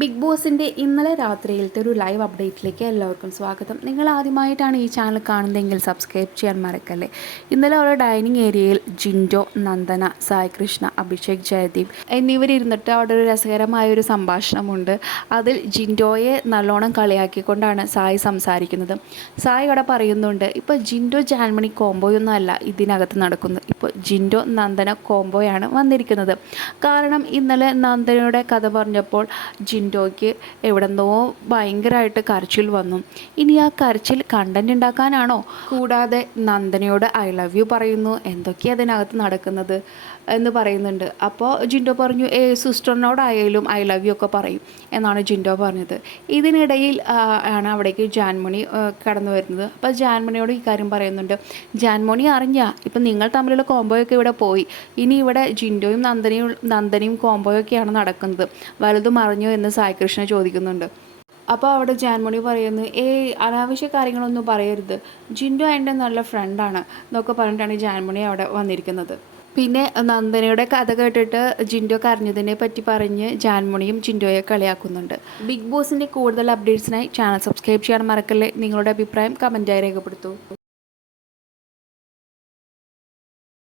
Big ബോസിന്റെ ഇന്നലെ രാത്രിയിലത്തെ ഒരു ലൈവ് അപ്ഡേറ്റിലേക്ക് എല്ലാവർക്കും സ്വാഗതം. നിങ്ങൾ ആദ്യമായിട്ടാണ് ഈ ചാനൽ കാണുന്നതെങ്കിൽ സബ്സ്ക്രൈബ് ചെയ്യാൻ മറക്കല്ലേ? ഇന്നലെ അവരുടെ ഡൈനിങ് ഏരിയയിൽ ജിൻഡോ നന്ദന സായി കൃഷ്ണ അഭിഷേക് ജയദീപ് എന്നിവരിരുന്നിട്ട് അവിടെ ഒരു രസകരമായ ഒരു സംഭാഷണമുണ്ട്. അതിൽ ജിൻഡോയെ നല്ലോണം കളിയാക്കിക്കൊണ്ടാണ് സായി സംസാരിക്കുന്നത്. സായി അവിടെ പറയുന്നുണ്ട് ഇപ്പോൾ ജിൻഡോ ജാൻമണി കോംബോയൊന്നും അല്ല ഇതിനകത്ത് നടക്കുന്നത് ഇപ്പോൾ ജിൻഡോ നന്ദന കോംബോയാണ് വന്നിരിക്കുന്നത്. കാരണം ഇന്നലെ നന്ദനയുടെ കഥ പറഞ്ഞപ്പോൾ ജിൻഡോയ്ക്ക് എവിടെന്തോ ഭയങ്കരമായിട്ട് കരച്ചിൽ വന്നു. ഇനി ആ കരച്ചിൽ കണ്ടന്റ് ഉണ്ടാക്കാനാണോ? കൂടാതെ നന്ദനയോട് ഐ ലവ് യു പറയുന്നു. എന്തൊക്കെയാണ് അതിനകത്ത് നടക്കുന്നത്? എന്ന് പറയുന്നുണ്ട്. അപ്പോൾ ജിൻഡോ പറഞ്ഞു ഏ സിസ്റ്ററിനോടായാലും ഐ ലവ് യു ഒക്കെ പറയും എന്നാണ് ജിൻഡോ പറഞ്ഞത്. ഇതിനിടയിൽ ആണ് അവിടേക്ക് ജാൻമണി കടന്നു വരുന്നത്. അപ്പോൾ ജാൻമണിയോട് ഈ കാര്യം പറയുന്നുണ്ട്. ജാൻമണി അറിഞ്ഞ ഇപ്പം നിങ്ങൾ തമ്മിലുള്ള കോംബോയൊക്കെ ഇവിടെ പോയി. ഇനി ഇവിടെ ജിൻഡോയും നന്ദനയും നന്ദനയും കോംബോയൊക്കെയാണ് നടക്കുന്നത്. വലുതും അറിഞ്ഞു എന്ന് സായി കൃഷ്ണ ചോദിക്കുന്നുണ്ട്. അപ്പോൾ അവിടെ ജാൻമണി പറയുന്നു ഏയ് അനാവശ്യ കാര്യങ്ങളൊന്നും പറയരുത്. ജിൻഡു എന്റെ നല്ല ഫ്രണ്ടാണ് എന്നൊക്കെ പറഞ്ഞിട്ടാണ് ജാൻമണി അവിടെ വന്നിരിക്കുന്നത്. പിന്നെ നന്ദനയുടെ കഥ കേട്ടിട്ട് ജിൻഡോ കരഞ്ഞതിനെ പറ്റി പറഞ്ഞ് ജാൻമണിയും ജിൻഡോയെ കളിയാക്കുന്നുണ്ട്. ബിഗ് ബോസിന്റെ കൂടുതൽ അപ്ഡേറ്റ്സിനായി ചാനൽ സബ്സ്ക്രൈബ് ചെയ്യാൻ മറക്കല്ലേ? നിങ്ങളുടെ അഭിപ്രായം കമന്റായി രേഖപ്പെടുത്തൂ.